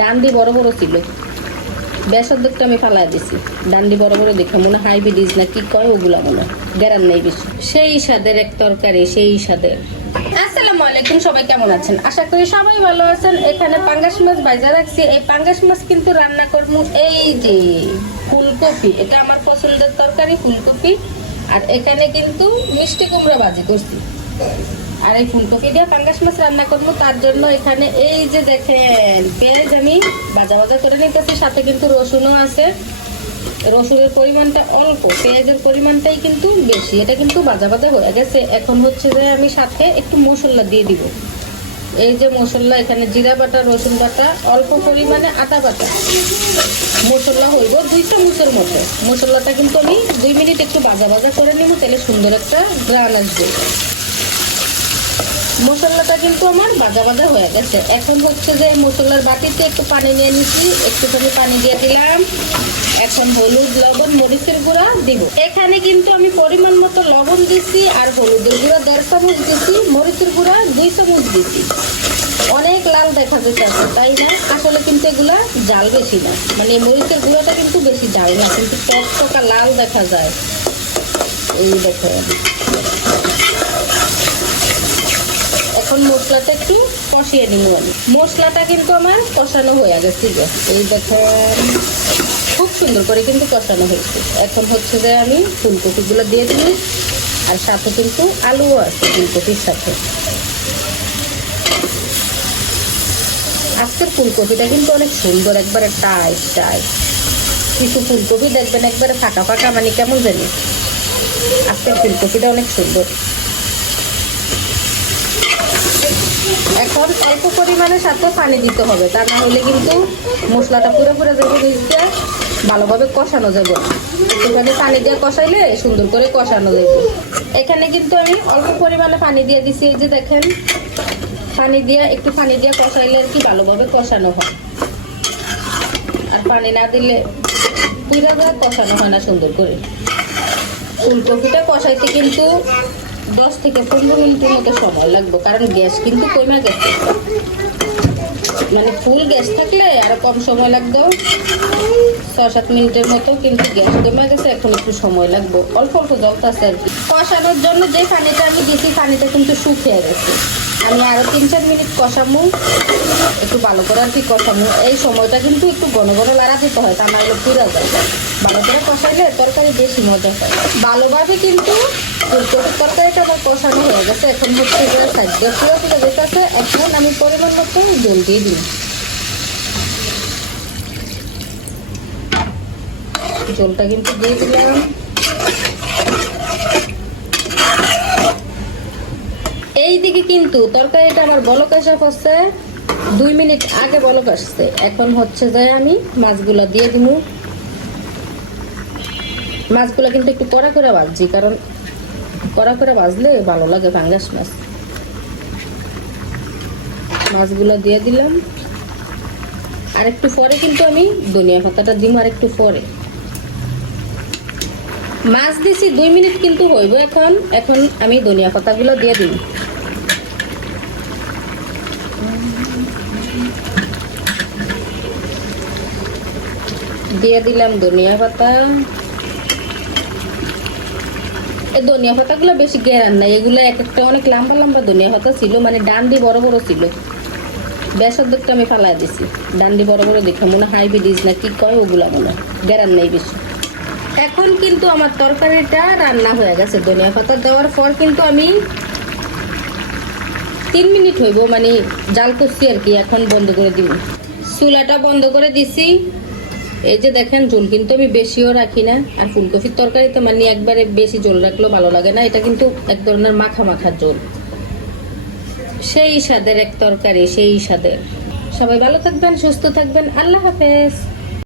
ডান্ডি বড় বড় ছিল। বেসর দিকটা আমি ফালাই দিছি। ডান্ডি বড় বড় দেখে মনে হয় হাইব্রিডিজ না, কি কয় ওগুলা মনে। গ্যারান নেই বেশি। সেই স্বাদের এক তরকারি, সেই স্বাদের। আসসালামু আলাইকুম, সবাই কেমন আছেন? আশা করি সবাই ভালো আছেন। এখানে পাঙ্গাস মাছ ভাজা রাখছি। এই পাঙ্গাস মাছ কিন্তু রান্না করব এই যে ফুলকপি। এটা আমার পছন্দের তরকারি, ফুলকপি। আর এখানে কিন্তু মিষ্টি কুমড়া ভাজি করছি। আর এই ফুলকপি দিয়ে পাঙ্গাস মাছ রান্না করব, তার জন্য এখানে এই যে দেখেন, পেঁয়াজ আমি ভাজা ভাজা করে নিতেছি, সাথে কিন্তু রসুনও আছে। রসুনের পরিমাণটা অল্প, পেঁয়াজের পরিমাণটাই কিন্তু বেশি, এটা কিন্তু ভাজা ভাজা হয়ে গেছে। এখন হচ্ছে যে আমি সাথে একটু মশলা দিয়ে দিব। এই যে মশলা, এখানে জিরা বাটা, রসুন বাটা, অল্প পরিমাণে আদা বাটা। মশলা হইব দুই চামচের মতো। মশলাটা কিন্তু আমি দুই মিনিট একটু ভাজা ভাজা করে নিব, তাহলে সুন্দর একটা গ্রান আসবে। মশলাটা কিন্তু আমার ভাজা ভাজা হয়ে গেছে। এখন হচ্ছে যে মশলার বাটিতে একটু পানি নিয়ে নিচ্ছি। একটুখানি পানি দিয়ে দিলাম। এখন হলুদ, লবণ, মরিচের গুঁড়া দিব। এখানে কিন্তু আমি পরিমাণ মতো লবণ দিছি আর হলুদের গুঁড়া দেড় চামচ দিছি মরিচের গুঁড়া দুই চামচ দিছি অনেক লাল দেখা যেতে আছে তাই না? আসলে কিন্তু এগুলা জাল বেশি না। মানে মরিচের গুঁড়াটা কিন্তু বেশি জাল না, কিন্তু টক টকা লাল দেখা যায়। এই দেখো এখন মশলাটা একটু কষিয়ে নিব আমি। মশলাটা কিন্তু আমার কষানো হয়ে গেছে। এই দেখেন, খুব সুন্দর করে কিন্তু কষানো হয়েছে। এখন হচ্ছে যে আমি ফুলকপিগুলো দিয়ে দিই আর সাথে কিন্তু আলুও আছে ফুলকপির সাথে। আজকের ফুলকপিটা কিন্তু অনেক সুন্দর, একবারে টাইট টাইট। কিছু ফুলকপি দেখবেন একবারে ফাঁকা ফাঁকা মানে কেমন জানি। আজকের ফুলকপিটা অনেক সুন্দর। এখন অল্প পরিমাণে সাথে পানি দিতে হবে। তা না হলে কিন্তু মশলাটা পুরো পুরো যাবে ভালোভাবে কষানো যাবে। একটুখানি পানি দিয়ে কষাইলে সুন্দর করে কষানো যাবে। এখানে কিন্তু আমি অল্প পরিমাণে পানি দিয়ে দিছি, এই যে দেখেন। পানি দিয়ে, একটু পানি দিয়ে কষাইলে আর কি ভালোভাবে কষানো হয়। আর পানি না দিলে পুরো কষানো হয় না সুন্দর করে। ফুলকপিটা কষাইতে কিন্তু দশ থেকে পনেরো মিনিটের মতো সময় লাগবে, কারণ গ্যাস কিন্তু কমে গেছে। মানে ফুল গ্যাস থাকলে আরও কম সময় লাগতো। ছ সাত মিনিটের মতো কিন্তু গ্যাস কমে গেছে, এখন একটু সময় লাগবে। অল্প অল্প জলতাছে আর কি। কষানোর জন্য যে পানিটা আমি দিছি, পানিটা কিন্তু শুকিয়ে গেছে। আমি আরও তিন চার মিনিট কষামু। একটু ভালো করে আর কি কষামু। এই সময়টা কিন্তু একটু ঘন ঘন লাড়া দিতে হয়, তা না হলে পুরা যায়। ভালো করে কষাইলে তরকারি বেশি মজা হয়। ভালোভাবে কিন্তু ফুলকপির তরকারিটা আমার কষানো হয়ে গেছে। এখন হচ্ছে সাইড দিয়ে পুরো গেছে এখন আমি পরিমাণ মতো জল দিয়ে দিই। জলটা কিন্তু দিয়ে দিলাম। এইদিকে কিন্তু তরকারিটা আমার বলক আসা পড়ছে। দুই মিনিট আগে বলক আসছে। এখন হচ্ছে যে আমি মাছগুলো দিয়ে দিব মাছগুলো কিন্তু একটু কড়া করে ভাজছি, কারণ কড়া করে ভাজলে ভালো লাগে ফাঙ্গাস মাছ। মাছগুলো দিয়ে দিলাম। আর একটু পরে কিন্তু আমি ধনিয়া পাতাটা দিব আর একটু পরে। মাছ দিছি দুই মিনিট কিন্তু হইব এখন। এখন আমি ধনিয়া পাতাগুলো দিয়ে দিই দিয়ে দিলাম ধনিয়া পাতা। এই ধনিয়া পাতাগুলো বেশি গেরান নাই, এগুলো এক একটা অনেক লম্বা লম্বা ধনিয়া পাতা ছিল মানে ডান্ডি বড় বড় ছিল। বেসর দিকটা আমি ফালাই দিছি, ডান্ডি বড় বড় দেখে মনে হাইব্রিডিজ না, কি কয় ওগুলা মনে গেরান নেই বেশি। এখন কিন্তু আমার তরকারিটা রান্না হয়ে গেছে, ধনিয়া পাতা দেওয়ার পর কিন্তু আমি তিন মিনিট হইব মানে জাল করছি আর কি, এখন বন্ধ করে দিব। চুলাটা বন্ধ করে দিছি। এই যে দেখেন, ঝোল কিন্তু আমি বেশিও রাখি না, আর ফুলকপির তরকারি তো মানে একবারে বেশি ঝোল রাখলেও ভালো লাগে না, এটা কিন্তু এক ধরনের মাখা মাখা ঝোল। সেই স্বাদের এক তরকারি, সেই স্বাদের। সবাই ভালো থাকবেন, সুস্থ থাকবেন, আল্লাহ হাফেজ।